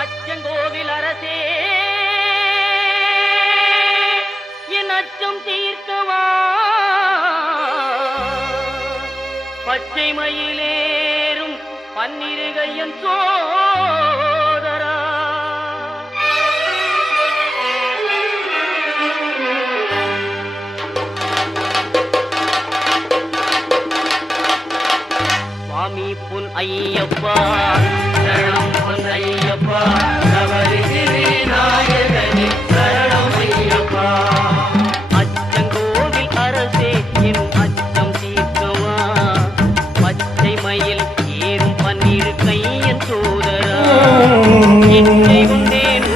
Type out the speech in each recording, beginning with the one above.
அச்சங்கோவில் அரசே என் அச்சம் தீர்க்கவா பச்சை மயிலேறும் பன்னிருகையன் சோதரா சுவாமி பொன் ஐயப்பா சரணம் பொன் ஐயப்பா நவரிசிறி நாயகனே சரணம் ஐயப்பா அச்சங்கோவில் அரசே என் அச்சம் தீர்க்கவா பச்சை மயில் ஏறும் பன்னிரு கையன் சோதரா என்னை கொண்டேன்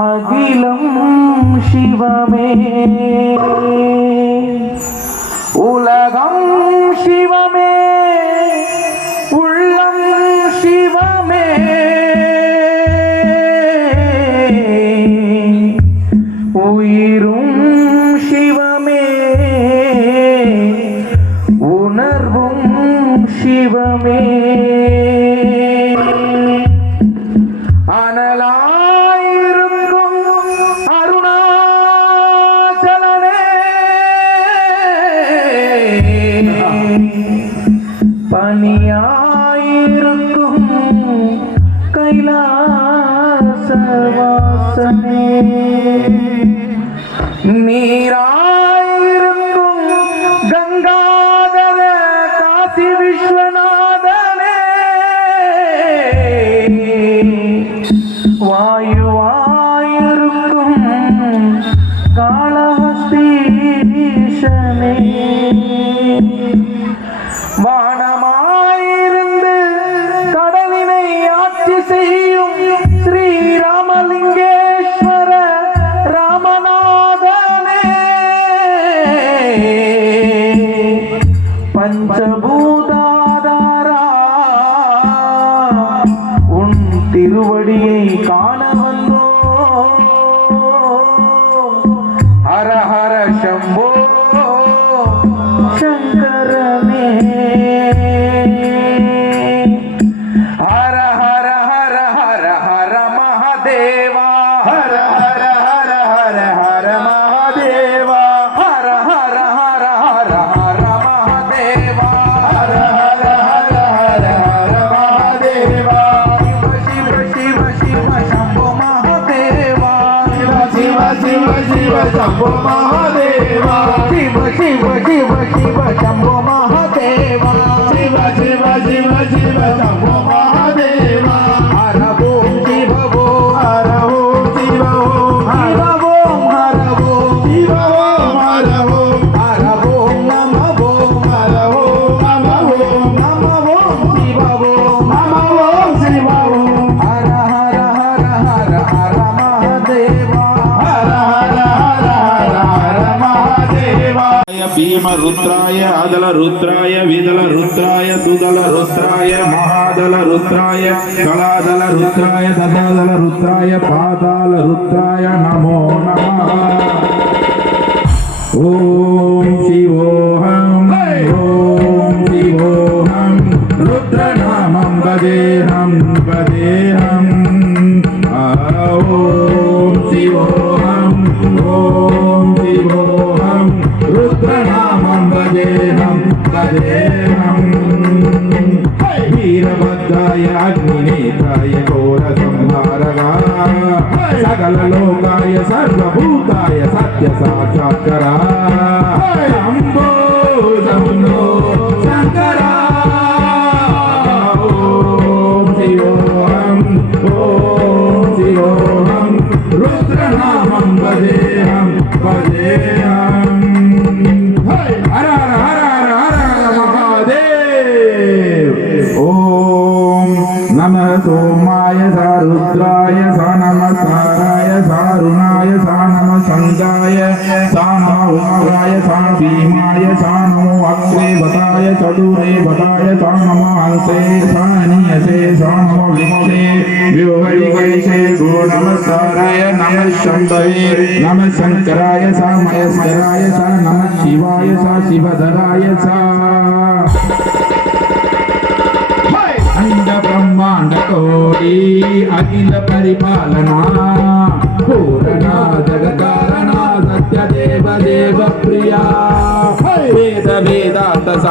அகிலம் சிவமே உலகம் சிவமே உள்ளம் சிவமே உயிரும் சிவமே உணர்வும் சிவமே அனலாயிருக்கும் அருணாச்சலனே பனியாயிருக்கும் கைலாசவாசனே நீராயிருக்கும் கங்காதர காசி விஸ்வநாதனே வாயுவாயிருக்கும் காளஹஸ்தீஷனே வானமாயிருந்து கடலினை ஆட்சி செய்யும் ஸ்ரீராமலிங்கேஸ்வர ராமநாதனே பஞ்சபூதாதாரா உன் திருவடியை காண வந்தோம் ஹர ஹர சம்போ சங்கரனே ஹர ஹர ஹர ஹர ஹர மகாதேவா ஹர ஹர ஹர ஹர ஹர மகாதேவா ஹர ஹர ஹர ஹர ஹர மகாதேவா ஹர ஹர ஹர ஹர ஹர மகாதேவா சிவ சிவ சிவ சம்போ மகாதேவா சிவ சிவ சிவ சிவ சம்போ மகாதேவா शिव शिव शिव शिव शंभो महादेवा शिव शिव शिव शिव शंभो महादेवा हर ओम शिव ओम हर ओम शिव ओम हर ओम शिव ओम हर ओम नमः ओम हर ओम नमः ओम शिव ओम शिव ओम हर हर हर हर हर महादेवा हर हर हर हर हर महादेवा भीम रुद्राय अदल रुद्राय विदल रुद्राय सुदल रुद्राय महादल रुद्राय कलादल रुद्राय ददादल रुद्राय पादाल रुद्राय नमो नमः ओम शिवोहम ओम शिवोहम रुद्रनामं वदेहं वदेहं ओम शिवोहम ओम शिवोहम रुद्रनामं वदेहं वदेहं वीरभद्राय अग्निनेत्राय घोरसंहारकाय सकललोकाय सर्वभूताय सत्यसाक्षात्काराय शम्भो शम्भो शङ्करा ॐ शिवोहं रुद्रनामं वदेहं वदेहं हर हर हर हर हर महादेव ओम नमः सोमाय सा रुद्राय सा नमः ताराय सा रुणाय सा नमः संगाय सा नमः उमाय सा भीमाय सा नमो अग्रे वताय चतुरे वताय सा नमः हंसे सा नियसे सा नमः विमले व्योहरिकेशे गुरु नमस्काराय नमः शंभवे नमः शंकराय सा महेश्वराय सा नमः शिवाय सा शिवधराय सा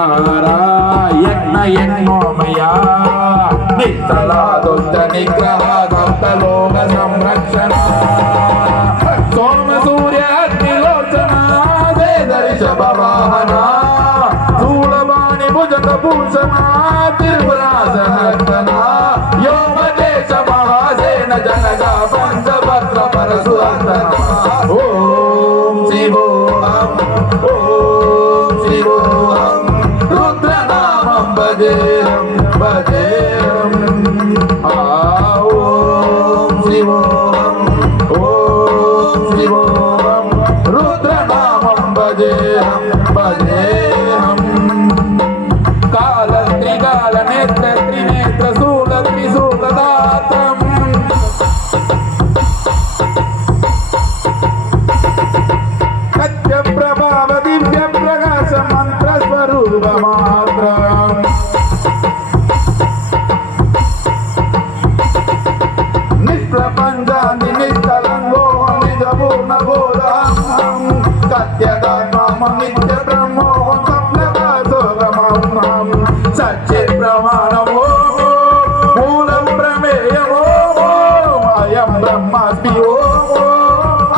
ಸಂಹಾರ ಯಜ್ಞ ಯಜ್ಞೋಮಯ ನಿತ್ತಲ ದೊಡ್ಡ ನಿಗ್ರಹ ಸಪ್ತ ಲೋಕ ಸಂರಕ್ಷಣ ಸೋಮ ಸೂರ್ಯ ಅಗ್ನಿಲೋಚನ ವೇದರಿಷಭ ವಾಹನ ಸ್ಥೂಲವಾಣಿ ಭುಜಗ ಭೂಷಣ ತ್ರಿಪುರಾಸನರ್ತನ ಯೋಮದೇಶ ಮಹಾಸೇನ ಜನಗ ಪಂಚಭದ್ರ ಪರಶುವಂತನ ಓಂ ಶಿವೋಹಂ ಓಂ ಶಿವೋಹಂ ರುದ್ರನಾಮಂ ಭಜೇಹಂ ಭಜೇಹಂ ಓಂ ಶಿವೋಹಂ ಓಂ ಶಿವೋಹಂ ರುದ್ರನಾಮಂ ಭಜೇಹಂ ಭಜೇಹಂ ಕಾಲ ತ್ರಿಕಾಲ ನೇತ್ರ ತ್ರಿನೇತ್ರ ಸೂಲ ತ್ರಿಶೂಲದಾತಂ ಸತ್ಯ ಪ್ರಭಾವ ದಿವ್ಯ ಪ್ರಕಾಶ ಮಂತ್ರ ಸ್ವರೂಪ ಮಾತ್ರ ನಿಷ್ಪ್ರಪಂಚಾನಿ ನಿಷ್ಕಲಂಗೋ ನಿಜ ಪೂರ್ಣ ಬೋಧಂ ಸತ್ಯದಾತ್ಮ ನಿತ್ಯ ಬ್ರಹ್ಮೋಹಂ ಸ್ವಪ್ನವಾಸೋಗಮಂ ಸಚ್ಚಿತ್ ಪ್ರಮಾಣಮೋ ಮೂಲಂ ಪ್ರಮೇಯಮೋ ಅಯಂ ಬ್ರಹ್ಮಾಸ್ಮಿ ಓಂ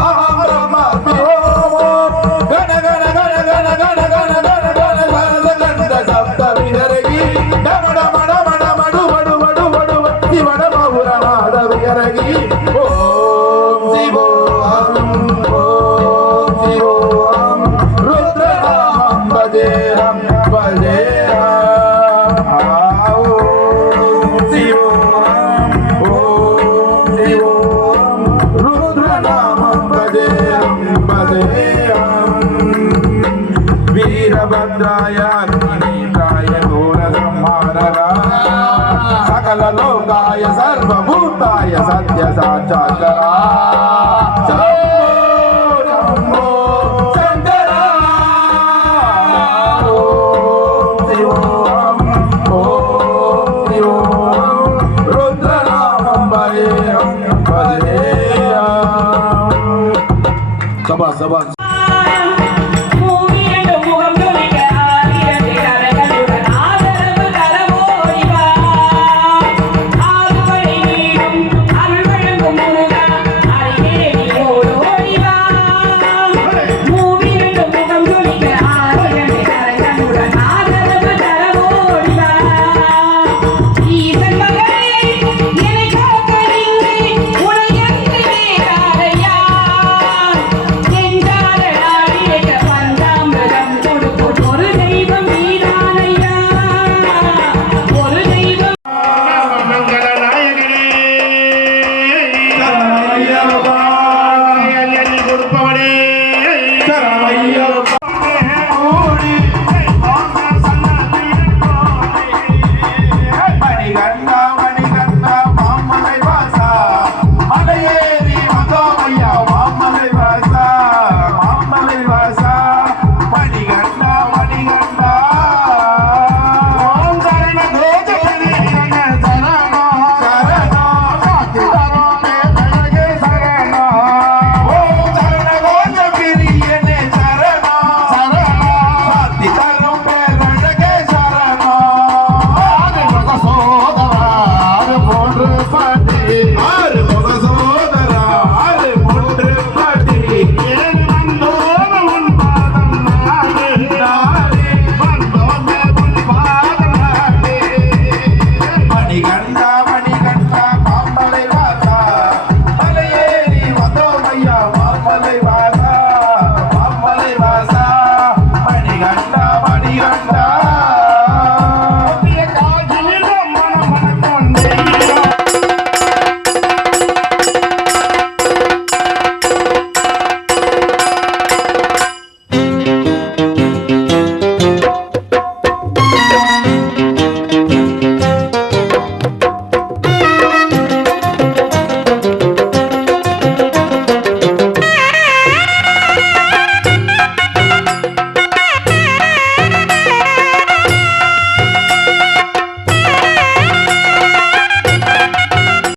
ಅಹಂ ಬ್ರಹ್ಮಾಸ್ಮಿ ಓಂ ಗಣ ಗಣ ಗಣ ಗಣ ಗಣ ಗಣ ಗಣ ಗಣ ಗಣ ಗಣ ಸಪ್ತ ವಿಹರಗಿ ಡಮ ಡಮ ಡಮ ಡಮ ಡುಬಡು ಬಡು ಬಡು ಶಿವಡ ಮಹುರನಾದ ವಿಹರಗಿ ಓಂ ಶಿವೋಹಂ ಓಂ ಶಿವೋಹಂ ರುದ್ರನಾಮಂ ಭಜೇಹಂ ಭಜೇಹಂ ಓಂ ಶಿವೋಹಂ ಓಂ ಶಿವೋಹಂ ರುದ್ರನಾಮಂ ಭಜೇಹಂ ಭಜೇಹಂ వీరభద్రాయ అగ్నినేత్రాయ ఘోర సంహారక సకల లోకాయ సర్వభూతాయ సత్య సాక్షాత్కరా శంభో శంకర ఓం శివోహం ఓం శివోహం రుద్రనామం భజేహం భజేహం సభా